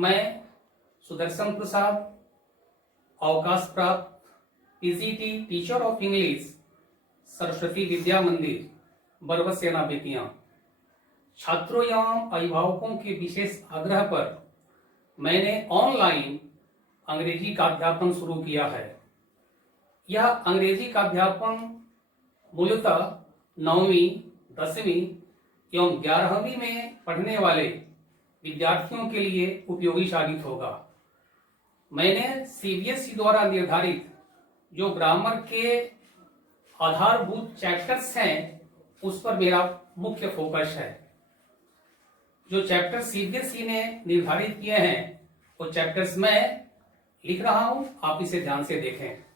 मैं सुदर्शन प्रसाद, अवकाश प्राप्त PGT teacher of English, Saraswati Vidya Mandir, Barbasena बेतिया, छात्रों एवं अभिभावकों के विशेष आग्रह पर मैंने ऑनलाइन अंग्रेजी का अध्यापन शुरू किया है। यह अंग्रेजी का अध्यापन मूलतः 9वीं, 10वीं एवं 11वीं में पढ़ने वाले विद्यार्थियों के लिए उपयोगी साबित होगा। मैंने सीबीएसई द्वारा निर्धारित जो ग्रामर के आधारभूत चैप्टर्स हैं उस पर मेरा मुख्य फोकस है। जो चैप्टर सीबीएसई ने निर्धारित किए हैं वो चैप्टर्स मैं लिख रहा हूं, आप इसे ध्यान से देखें।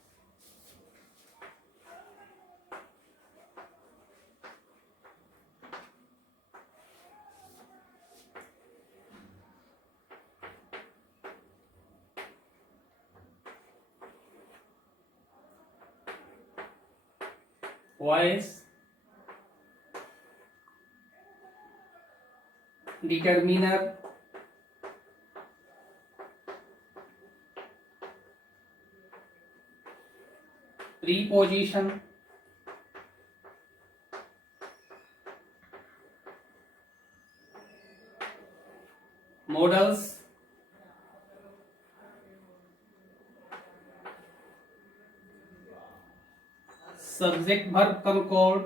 Voice, determiner, preposition, modals, subject verb concord,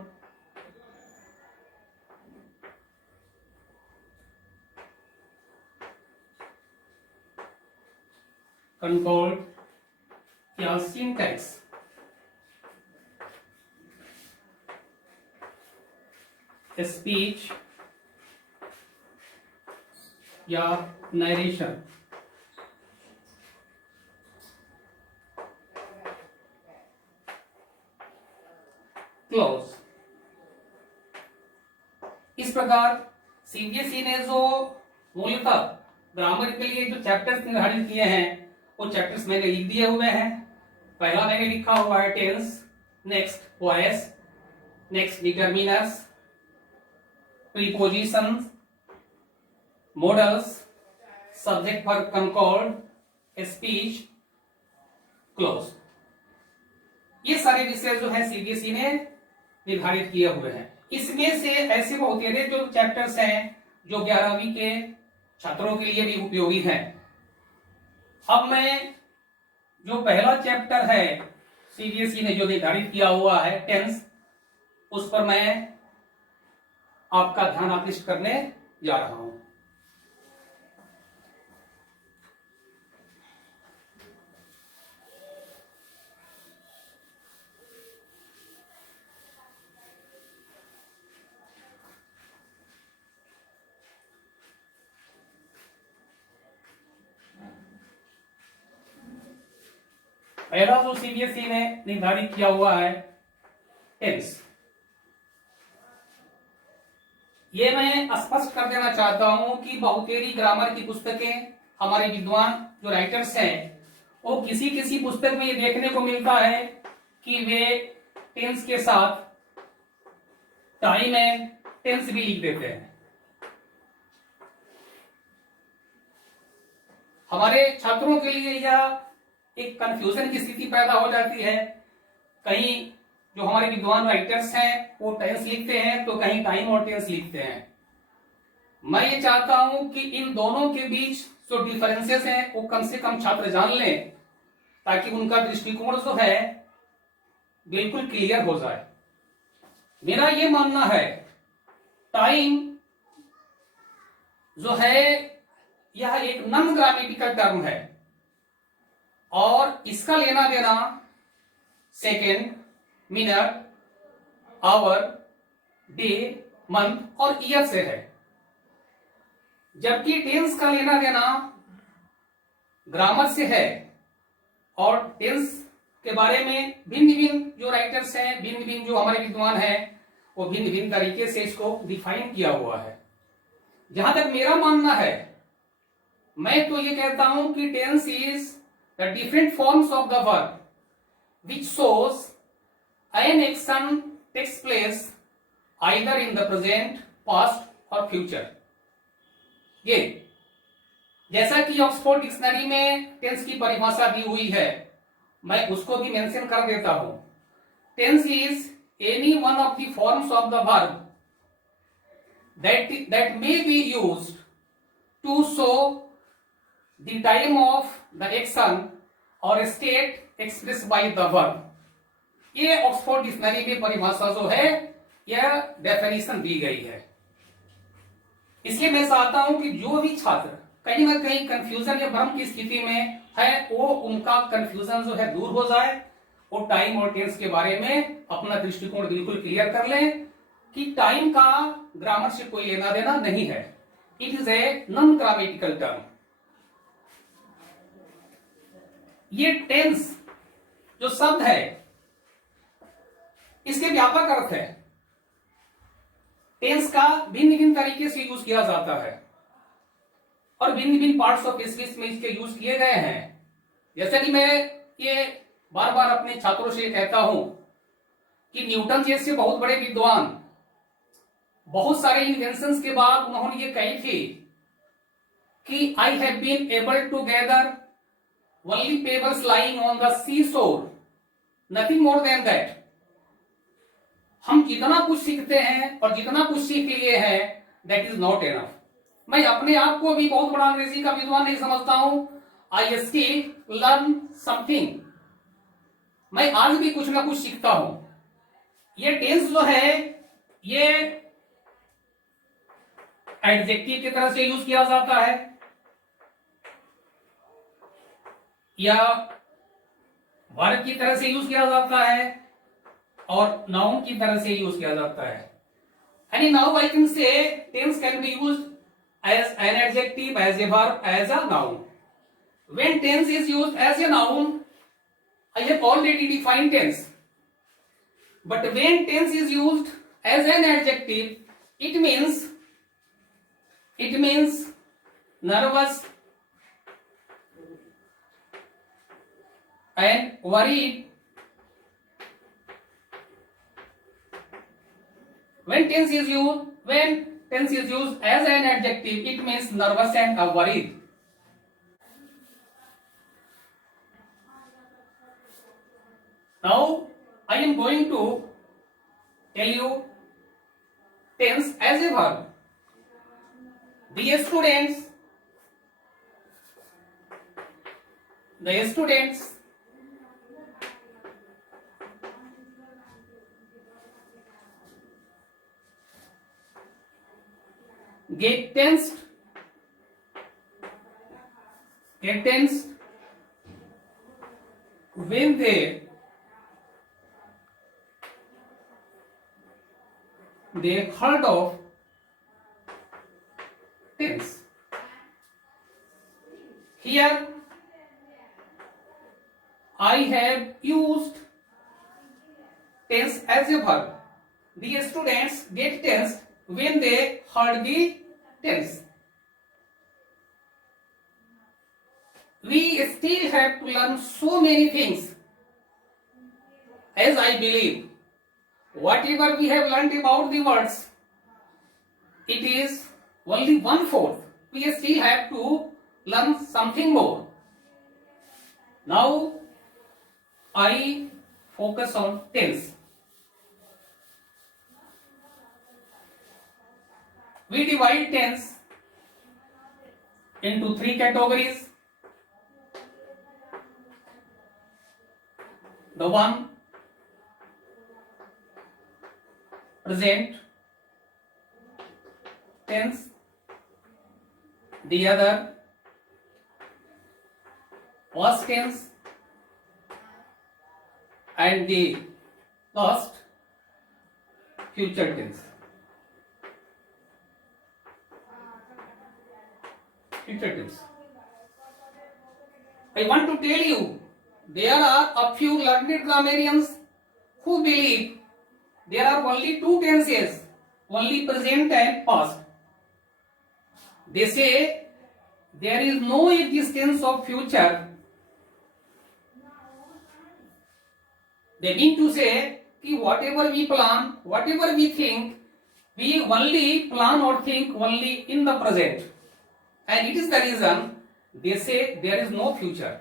concord या सिंटैक्स, स्पीच या नरेशन, क्लोज। इस प्रकार सीबीएसई ने जो मूलतः ग्रामर के लिए जो चैप्टर्स निर्धारित किए हैं वो चैप्टर्स मैंने लिख दिए हुए हैं। पहला मैंने लिखा हुआ है tense, next voice, next determiners, prepositions, modals, subject verb concord, speech, cloze. ये सारे विषय जो है सीबीएसई ने निर्धारित किए हुए हैं। इसमें से ऐसे बहुत सारे जो चैप्टर्स हैं जो 11वीं के छात्रों के लिए भी उपयोगी हैं। अब मैं जो पहला चैप्टर है सीबीएसई ने जो निर्धारित किया हुआ है टेंस, उस पर मैं आपका ध्यान आकृष्ट करने जा रहा हूं। पहला जो सीबीएसई ने निर्धारित किया हुआ है टेंस, ये मैं स्पष्ट कर देना चाहता हूं कि बहुतेरी ग्रामर की पुस्तकें हमारे विद्वान जो राइटर्स हैं वो किसी किसी पुस्तक में ये देखने को मिलता है कि वे टेंस के साथ टाइम एंड टेंस भी लिख देते हैं। हमारे छात्रों के लिए यह एक कंफ्यूजन की स्थिति पैदा हो जाती है। कहीं जो हमारे विद्वान राइटर्स हैं वो टेंस लिखते हैं तो कहीं टाइम और टेंस लिखते हैं। मैं ये चाहता हूं कि इन दोनों के बीच जो डिफरेंसेस हैं वो कम से कम छात्र जान लें ताकि उनका दृष्टिकोण जो है बिल्कुल क्लियर हो जाए। मेरा ये मानना है टाइम जो है यह एक नॉन ग्रामेटिकल टर्म है और इसका लेना देना second, minute, hour, day, month और ईयर से है, जबकि टेंस का लेना देना ग्रामर से है। और टेंस के बारे में भिन्न भिन्न जो राइटर्स हैं, भिन्न भिन्न जो हमारे विद्वान हैं, वो भिन्न भिन्न तरीके से इसको डिफाइन किया हुआ है। जहां तक मेरा मानना है, मैं तो ये कहता हूं कि tense is the different forms of the verb which shows an action takes place either in the present, past or future। ये जैसा कि ऑक्सफोर्ड डिक्शनरी में टेंस की परिभाषा दी हुई है, मैं उसको भी मेंशन कर देता हूं। Tense is any one of the forms of the verb that may be used to show the time of the action or state expressed by the verb। ये ऑक्सफोर्ड डिक्शनरी में परिभाषा जो है, यह डेफिनेशन दी गई है। इसलिए मैं चाहता हूं कि जो भी छात्र कहीं ना कहीं कंफ्यूजन या भ्रम की स्थिति में है, वो उनका कंफ्यूजन जो है दूर हो जाए, वो टाइम और टेंस के बारे में अपना दृष्टिकोण बिल्कुल क्लियर कर लें कि टाइम का ग्रामर से कोई लेना देना नहीं है। It is a non grammatical term. ये टेंस जो शब्द है, इसके व्यापक अर्थ है। टेंस का भिन्न भिन्न तरीके से यूज किया जाता है और भिन्न भिन्न पार्ट्स ऑफ स्पीच में इसके यूज किए गए हैं। जैसा कि मैं ये बार बार अपने छात्रों से कहता हूं कि न्यूटन जैसे बहुत बड़े विद्वान बहुत सारे इन्वेंशंस के बाद उन्होंने ये कही थी कि I have been able to gather only pebbles lying on the sea shore, nothing more than that. हम जितना कुछ सीखते हैं और जितना कुछ सीख लिए हैं, दैट इज नॉट एनफ। मैं अपने आप को भी बहुत बड़ा अंग्रेजी का विद्वान नहीं समझता हूं। I still learn something. मैं आज भी कुछ ना कुछ सीखता हूं। ये टेंस जो है, ये एडजेक्टिव की तरह से यूज किया जाता है या वर्ब की तरह से यूज किया जाता है और नाउन की तरह से यूज किया जाता है। And now I can say tense can be used as an adjective, as a verb, as a noun. When tense is used as a noun, I have already defined tense. But when tense is used as an adjective, it means nervous and worried. When tense is used as an adjective, it means nervous and worried. Now I am going to tell you tense as a verb. The students get tensed when they heard of tense. Here I have used tense as a verb. The students get tensed when they heard the tense. We still have to learn so many things, as I believe whatever we have learned about the words, it is only 1/4. We still have to learn something more. Now I focus on tense. We divide tense into 3 categories. The one, present tense. The other, past tense. And the last, future tense. Future tense. I want to tell you, there are a few learned grammarians who believe there are only 2 tenses, only present and past. They say there is no existence of future. They mean to say कि whatever we plan, whatever we think, we only plan or think only in the present. And it is the reason they say there is no future.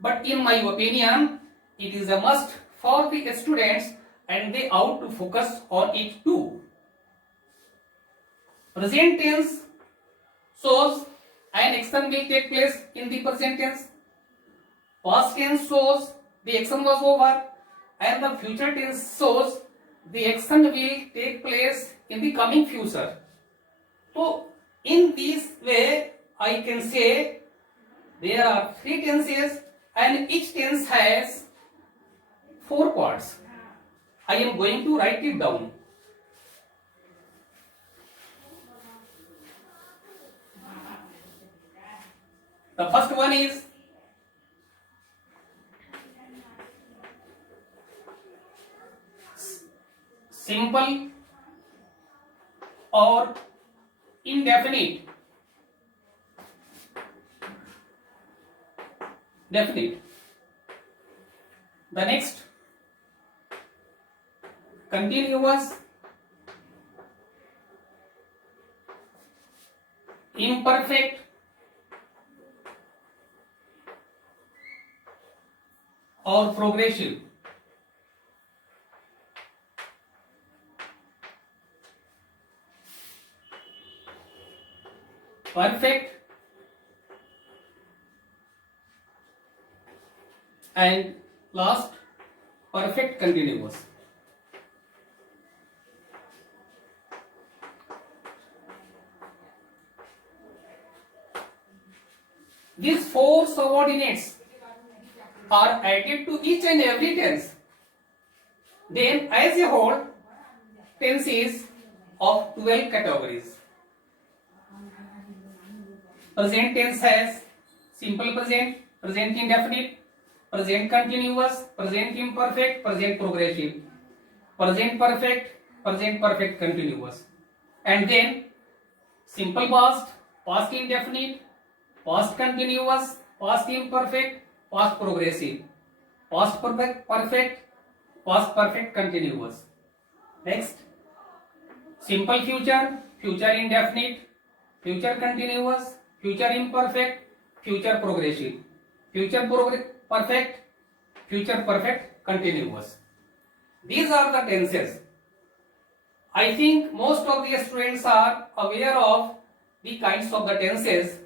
But in my opinion, it is a must for the students and they ought to focus on it too. Present tense shows an action will take place in the present tense. Past tense shows the action was over, and the future tense shows the action will take place in the coming future. So in this way I can say there are three tenses and each tense has four parts. I am going to write it down. The first one is simple or indefinite. Definite. The next, continuous, imperfect, or progressive. Perfect and last, perfect continuous. These four subordinates are added to each and every tense. Then as a whole, tense is of 12 categories. Present tense has simple present, present indefinite, present continuous, present imperfect, present progressive, present perfect, present perfect continuous, and then simple past, past indefinite, past continuous, past imperfect, past progressive, past perfect, past perfect continuous. Next, simple future, future indefinite, future continuous, future imperfect, future progressive, future perfect, future perfect continuous. These are the tenses. I think most of the students are aware of the kinds of the tenses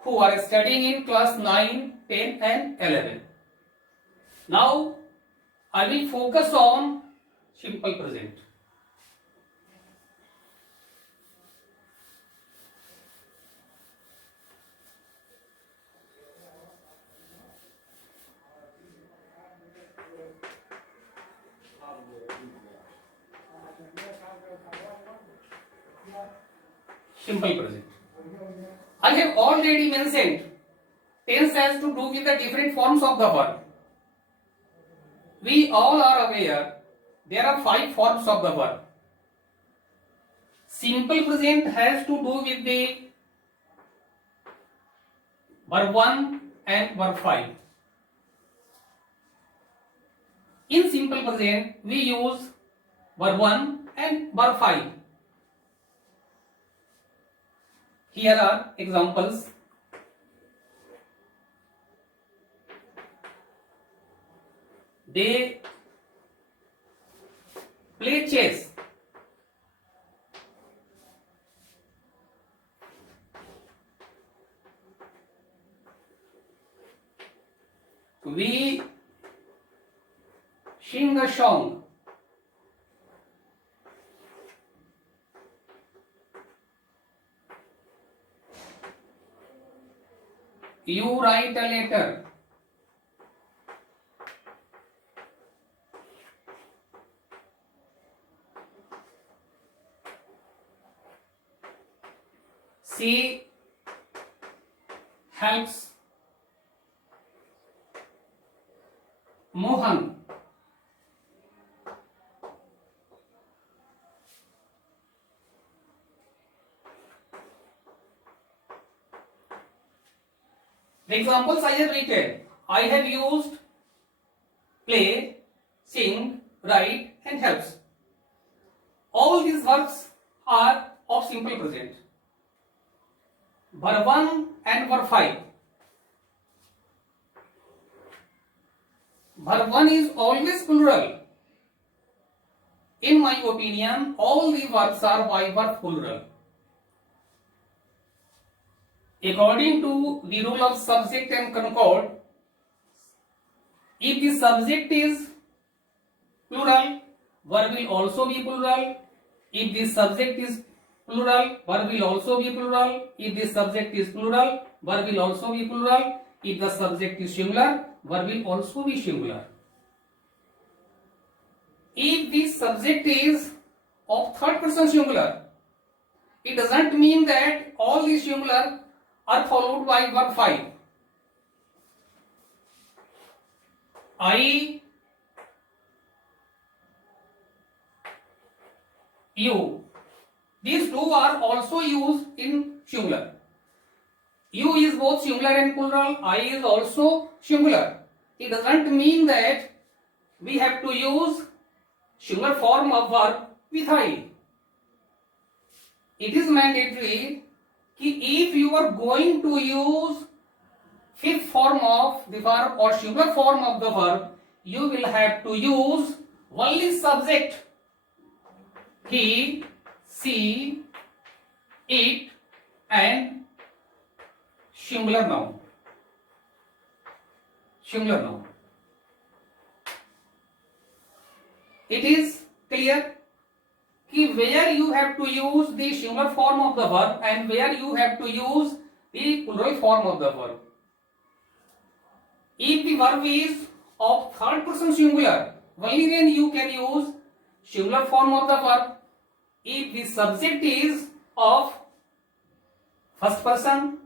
who are studying in class 9, 10 and 11. Now I will focus on simple present. Simple present. I have already mentioned tense has to do with the different forms of the verb. We all are aware there are 5 forms of the verb. Simple present has to do with the verb 1 and verb 5. In simple present we use verb 1 and verb 5. Here are examples. They play chess. We sing a song. You write a letter. She helps Mohan. The examples I have written, I have used play, sing, write and helps. All these verbs are of simple present. verb 1 and verb 5. Verb 1 is always plural. In my opinion, all the verbs are by verb plural. According to the rule of subject and concord, if the subject is plural, verb will also be plural. If the subject is plural, verb will also be plural. If the subject is plural, verb will also be plural. If the subject is singular, verb will also be singular. If the subject is of third person singular, it doesn't mean that all the singular are followed by verb 5. I, you. These two are also used in singular. You is both singular and plural. I is also singular. It doesn't mean that we have to use singular form of verb with I. It is mandatory कि if you are going to use fifth form of the verb or singular form of the verb, you will have to use only subject he, she, it and singular noun. Singular noun. It is clear कि where you have to use the singular form of the verb and where you have to use the plural form of the verb. If the verb is of third person singular, only then you can use singular form of the verb. If the subject is of first person,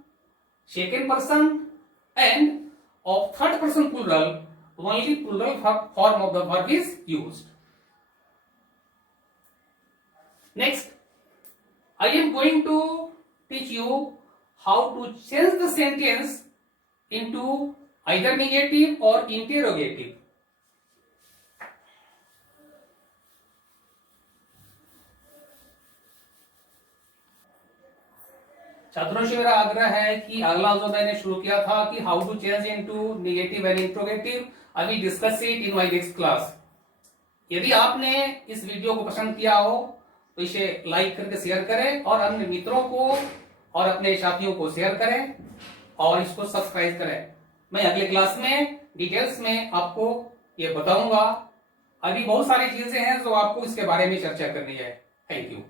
second person and of third person plural, only plural form of the verb is used. Next, I am going to teach you how to change the sentence into either negative or interrogative. छात्रों से मेरा आग्रह है कि अगला जो मैंने शुरू किया था कि how to change into negative and interrogative, I will discuss it in my next class. यदि आपने इस वीडियो को पसंद किया हो तो इसे लाइक करके शेयर करें और अन्य मित्रों को और अपने साथियों को शेयर करें और इसको सब्सक्राइब करें. मैं अगले क्लास में डिटेल्स में आपको ये बताऊंगा. अभी बहुत सारी चीजें हैं जो आपको इसके बारे में चर्चा करनी है. Thank you.